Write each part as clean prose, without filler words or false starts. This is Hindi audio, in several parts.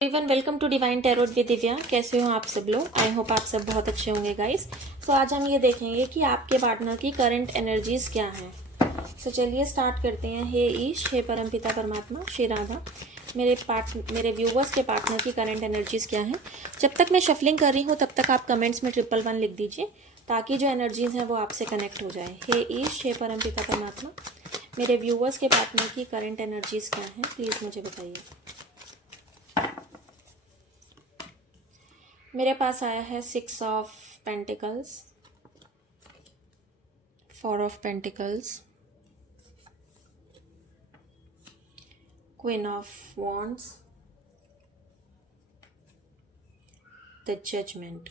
Everyone welcome to divine tarot with Divya. कैसे हो आप सब लोग? आई होप आप सब बहुत अच्छे होंगे गाइस। सो आज हम ये देखेंगे कि आपके पार्टनर की करंट एनर्जीज क्या हैं। सो चलिए स्टार्ट करते हैं। हे ईश, हे परमपिता परमात्मा, श्री राधा, मेरे व्यूवर्स के पार्टनर की करंट एनर्जीज क्या हैं। जब तक मैं शफलिंग कर रही हूँ तब तक आप कमेंट्स में 111 लिख दीजिए ताकि जो एनर्जीज हैं वो आपसे कनेक्ट हो जाए। हे ईश, हे परमपिता परमात्मा, मेरे व्यूवर्स के पार्टनर की करंट एनर्जीज क्या हैं, प्लीज़ मुझे बताइए। मेरे पास आया है 6 of pentacles, 4 of pentacles, queen of wands, the judgement.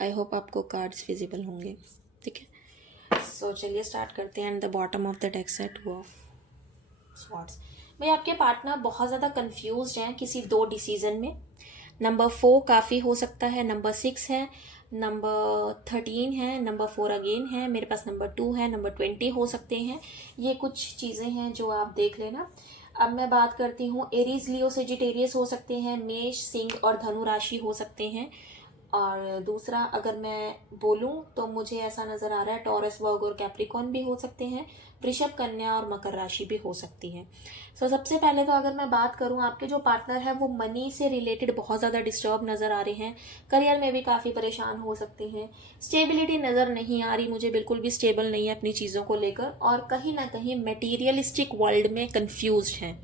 I hope आपको कार्ड्स विजिबल होंगे, ठीक है। सो चलिए स्टार्ट करते हैं। And the bottom of the deck से 2 ऑफ स्वॉर्ड्स। भाई आपके पार्टनर बहुत ज़्यादा कंफ्यूज्ड हैं किसी 2 डिसीजन में। नंबर 4 काफ़ी हो सकता है, नंबर 6 है, नंबर 13 है, नंबर 4 अगेन है, मेरे पास नंबर 2 है, नंबर 20 हो सकते हैं। ये कुछ चीज़ें हैं जो आप देख लेना। अब मैं बात करती हूँ, एरीज, लियो, सेजिटेरियस हो सकते हैं, मेष, सिंह और धनु राशि हो सकते हैं। और दूसरा अगर मैं बोलूं तो मुझे ऐसा नज़र आ रहा है टॉरस, वर्ग और कैप्रिकॉन भी हो सकते हैं, वृषभ, कन्या और मकर राशि भी हो सकती है। सो सबसे पहले तो अगर मैं बात करूं, आपके जो पार्टनर है वो मनी से रिलेटेड बहुत ज़्यादा डिस्टर्ब नज़र आ रहे हैं, करियर में भी काफ़ी परेशान हो सकते हैं, स्टेबिलिटी नज़र नहीं आ रही मुझे, बिल्कुल भी स्टेबल नहीं है अपनी चीज़ों को लेकर, और कहीं ना कहीं मटीरियलिस्टिक वर्ल्ड में कन्फ्यूज्ड हैं।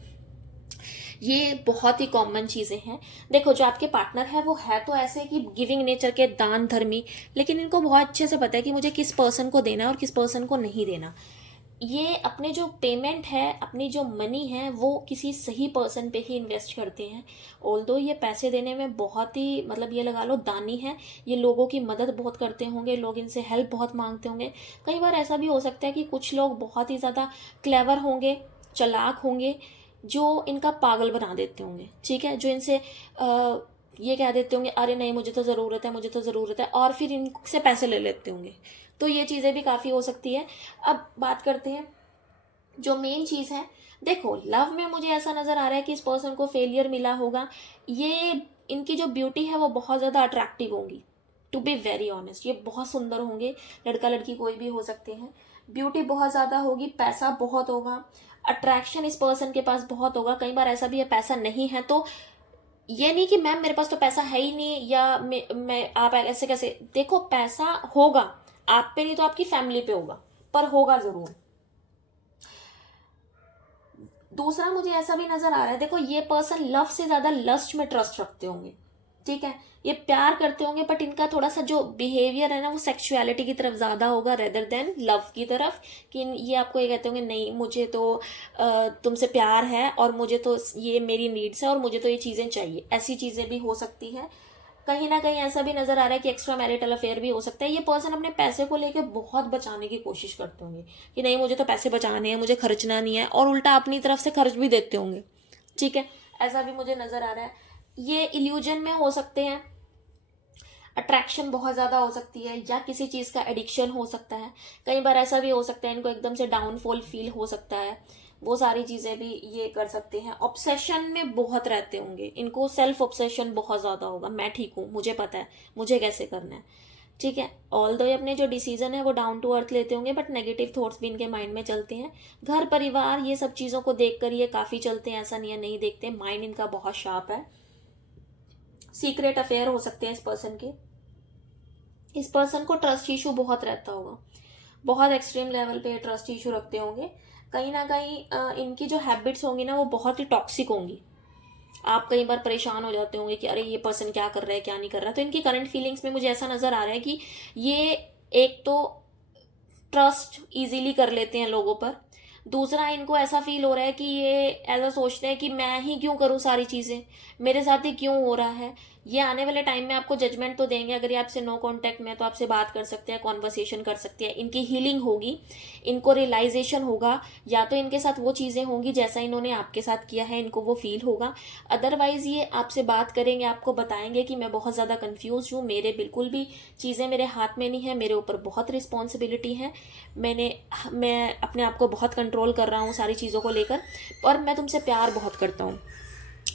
ये बहुत ही कॉमन चीज़ें हैं। देखो जो आपके पार्टनर है वो है तो ऐसे कि गिविंग नेचर के, दान धर्मी, लेकिन इनको बहुत अच्छे से पता है कि मुझे किस पर्सन को देना है और किस पर्सन को नहीं देना। ये अपने जो पेमेंट है, अपनी जो मनी है, वो किसी सही पर्सन पे ही इन्वेस्ट करते हैं। ऑल्दो ये पैसे देने में बहुत ही, मतलब ये लगा लो दानी है, ये लोगों की मदद बहुत करते होंगे, लोग इनसे हेल्प बहुत मांगते होंगे। कई बार ऐसा भी हो सकता है कि कुछ लोग बहुत ही ज़्यादा क्लेवर होंगे, चालाक होंगे, जो इनका पागल बना देते होंगे, ठीक है, जो इनसे ये कह देते होंगे अरे नहीं मुझे तो ज़रूरत है, मुझे तो ज़रूरत है, और फिर इनसे पैसे ले लेते होंगे। तो ये चीज़ें भी काफ़ी हो सकती है। अब बात करते हैं जो मेन चीज़ है। देखो लव में मुझे ऐसा नज़र आ रहा है कि इस पर्सन को फेलियर मिला होगा। ये इनकी जो ब्यूटी है वो बहुत ज़्यादा अट्रैक्टिव होंगी, टू बी वेरी ऑनेस्ट। ये बहुत सुंदर होंगे, लड़का लड़की कोई भी हो सकते हैं। ब्यूटी बहुत ज़्यादा होगी, पैसा बहुत होगा, अट्रैक्शन इस पर्सन के पास बहुत होगा। कई बार ऐसा भी है पैसा नहीं है तो ये नहीं कि मैम मेरे पास तो पैसा है ही नहीं, या मैं आप ऐसे कैसे, देखो पैसा होगा, आप पे नहीं तो आपकी फैमिली पे होगा, पर होगा ज़रूर। दूसरा मुझे ऐसा भी नजर आ रहा है, देखो ये पर्सन लव से ज्यादा लस्ट में ट्रस्ट रखते होंगे, ठीक है, ये प्यार करते होंगे, बट इनका थोड़ा सा जो बिहेवियर है ना वो सेक्सुअलिटी की तरफ ज्यादा होगा रेदर देन लव की तरफ। कि ये आपको ये कहते होंगे नहीं मुझे तो तुमसे प्यार है और मुझे तो ये मेरी नीड्स है और मुझे तो ये चीजें चाहिए, ऐसी चीजें भी हो सकती है। कहीं ना कहीं ऐसा भी नजर आ रहा है कि एक्स्ट्रा मैरिटल अफेयर भी हो सकता है। ये पर्सन अपने पैसे को लेकर बहुत बचाने की कोशिश करते होंगे कि नहीं मुझे तो पैसे बचाने हैं, मुझे खर्चना नहीं है, और उल्टा अपनी तरफ से खर्च भी देते होंगे, ठीक है, ऐसा भी मुझे नजर आ रहा है। ये इल्यूजन में हो सकते हैं, अट्रैक्शन बहुत ज़्यादा हो सकती है, या किसी चीज़ का एडिक्शन हो सकता है। कई बार ऐसा भी हो सकता है इनको एकदम से डाउनफॉल फील हो सकता है, वो सारी चीज़ें भी ये कर सकते हैं। ऑब्सेशन में बहुत रहते होंगे, इनको सेल्फ ऑब्सेशन बहुत ज़्यादा होगा, मैं ठीक हूँ, मुझे पता है मुझे कैसे करना है, ठीक है। ऑल्दो ये अपने जो डिसीजन है वो डाउन टू अर्थ लेते होंगे, बट नेगेटिव थॉट्स भी इनके माइंड में चलते हैं। घर परिवार ये सब चीज़ों को देख कर ये काफ़ी चलते हैं, ऐसा नहीं है नहीं देखते, माइंड इनका बहुत शार्प है। सीक्रेट अफेयर हो सकते हैं इस पर्सन के। इस पर्सन को ट्रस्ट इशू बहुत रहता होगा, बहुत एक्सट्रीम लेवल पे ट्रस्ट इशू रखते होंगे। कहीं ना कहीं इनकी जो हैबिट्स होंगी ना वो बहुत ही टॉक्सिक होंगी। आप कई बार परेशान हो जाते होंगे कि अरे ये पर्सन क्या कर रहा है क्या नहीं कर रहा है। तो इनकी करंट फीलिंग्स में मुझे ऐसा नजर आ रहा है कि ये एक तो ट्रस्ट इजीली कर लेते हैं लोगों पर, दूसरा इनको ऐसा फील हो रहा है कि ये ऐसा सोचते हैं कि मैं ही क्यों करूँ सारी चीज़ें, मेरे साथ ही क्यों हो रहा है। ये आने वाले टाइम में आपको जजमेंट तो देंगे, अगर ये आपसे नो कांटेक्ट में है तो आपसे बात कर सकते हैं, कॉन्वर्सेशन कर सकते हैं, इनकी हीलिंग होगी, इनको रियलाइजेशन होगा, या तो इनके साथ वो चीज़ें होंगी जैसा इन्होंने आपके साथ किया है, इनको वो फील होगा। अदरवाइज ये आपसे बात करेंगे, आपको बताएंगे कि मैं बहुत ज़्यादा कन्फ्यूज हूँ, मेरे बिल्कुल भी चीज़ें मेरे हाथ में नहीं है, मेरे ऊपर बहुत रिस्पॉन्सिबिलिटी है, मैं अपने आप को बहुत कंट्रोल कर रहा हूँ सारी चीज़ों को लेकर, और मैं तुमसे प्यार बहुत करता हूँ,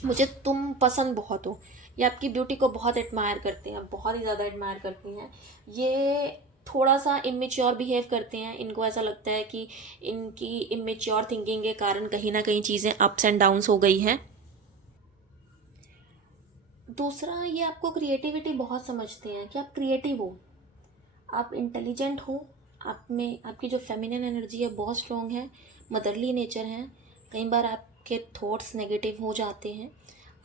मुझे तुम पसंद बहुत हो, ये आपकी ब्यूटी को बहुत एडमायर करते हैं, बहुत ही ज़्यादा एडमायर करती हैं। ये थोड़ा सा इमेच्योर बिहेव करते हैं, इनको ऐसा लगता है कि इनकी इमेच्योर थिंकिंग के कारण कहीं ना कहीं चीज़ें अप्स एंड डाउन्स हो गई हैं। दूसरा, ये आपको क्रिएटिविटी बहुत समझते हैं कि आप क्रिएटिव हो, आप इंटेलिजेंट हो, आप में आपकी जो फेमिनिन एनर्जी है बहुत स्ट्रॉन्ग है, मदरली नेचर है। कई बार आपके थॉट्स नेगेटिव हो जाते हैं।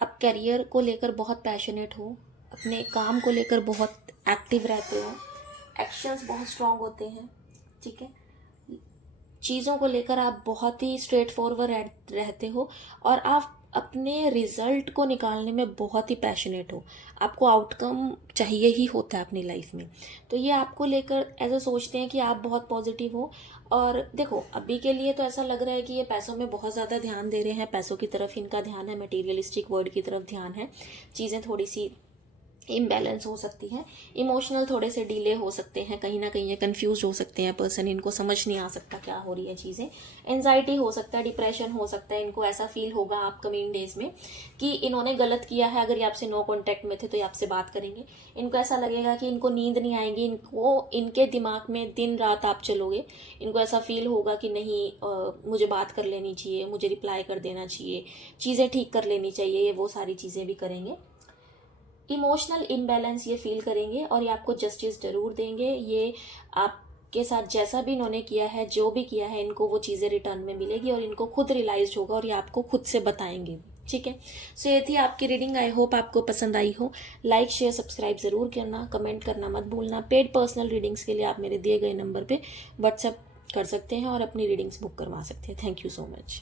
आप करियर को लेकर बहुत पैशनेट हो, अपने काम को लेकर बहुत एक्टिव रहते हो, एक्शंस बहुत स्ट्रॉन्ग होते हैं, ठीक है। चीज़ों को लेकर आप बहुत ही स्ट्रेट फॉरवर्ड रहते हो, और आप अपने रिजल्ट को निकालने में बहुत ही पैशनेट हो। आपको आउटकम चाहिए ही होता है अपनी लाइफ में, तो ये आपको लेकर ऐसा सोचते हैं कि आप बहुत पॉजिटिव हो। और देखो, अभी के लिए तो ऐसा लग रहा है कि ये पैसों में बहुत ज़्यादा ध्यान दे रहे हैं, पैसों की तरफ इनका ध्यान है, मटेरियलिस्टिक वर्ड की तरफ ध्यान है। चीज़ें थोड़ी सी इम्बैलेंस हो सकती है, इमोशनल थोड़े से डिले हो सकते हैं, कहीं ना कहीं ये कंफ्यूज हो सकते हैं पर्सन, इनको समझ नहीं आ सकता क्या हो रही है चीज़ें। एनजाइटी हो सकता है, डिप्रेशन हो सकता है, इनको ऐसा फील होगा अपकमिंग डेज में कि इन्होंने गलत किया है। अगर ये आपसे नो कॉन्टैक्ट में थे तो ये आपसे बात करेंगे, इनको ऐसा लगेगा कि इनको नींद नहीं आएगी, इनको इनके दिमाग में दिन रात आप चलोगे, इनको ऐसा फील होगा कि नहीं मुझे बात कर लेनी चाहिए, मुझे रिप्लाई कर देना चाहिए, चीज़ें ठीक कर लेनी चाहिए, ये वो सारी चीज़ें भी करेंगे। इमोशनल इम्बैलेंस ये फील करेंगे, और ये आपको जस्टिस ज़रूर देंगे। ये आपके साथ जैसा भी इन्होंने किया है, जो भी किया है, इनको वो चीज़ें रिटर्न में मिलेगी, और इनको खुद रियलाइज होगा, और ये आपको खुद से बताएंगे, ठीक है। सो ये थी आपकी रीडिंग, आई होप आपको पसंद आई हो। लाइक शेयर सब्सक्राइब ज़रूर करना, कमेंट करना मत भूलना। पेड पर्सनल रीडिंग्स के लिए आप मेरे दिए गए नंबर पर व्हाट्सएप कर सकते हैं और अपनी रीडिंग्स बुक करवा सकते हैं। Thank you so much.